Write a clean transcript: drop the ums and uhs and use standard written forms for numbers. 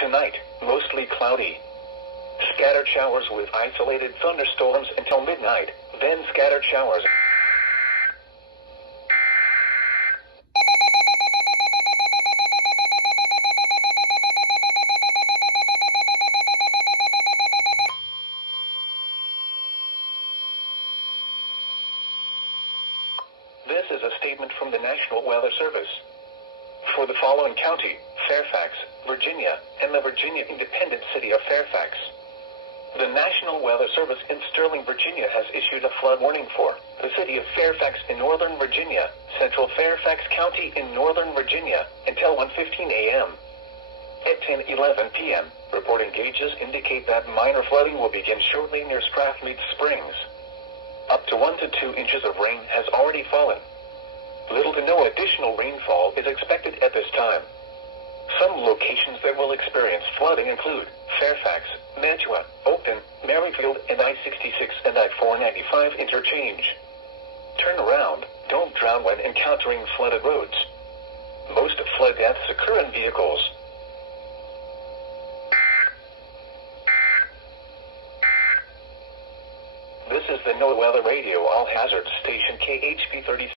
Tonight, mostly cloudy. Scattered showers with isolated thunderstorms until midnight, then scattered showers. This is a statement from the National Weather Service. For the following county, Fairfax, Virginia, and the Virginia Independent City of Fairfax, the National Weather Service in Sterling, Virginia has issued a flood warning for the city of Fairfax in Northern Virginia, Central Fairfax County in Northern Virginia, until 1:15 a.m. At 10:11 p.m., reporting gauges indicate that minor flooding will begin shortly near Strathmead Springs. Up to 1 to 2 inches of rain has already fallen. Little to no additional rainfall is expected at this time. Some locations that will experience flooding include Fairfax, Mantua, Oakton, Merrifield, and I-66 and I-495 interchange. Turn around, don't drown when encountering flooded roads. Most flood deaths occur in vehicles. This is the NOAA Weather Radio All Hazards Station KHP 30.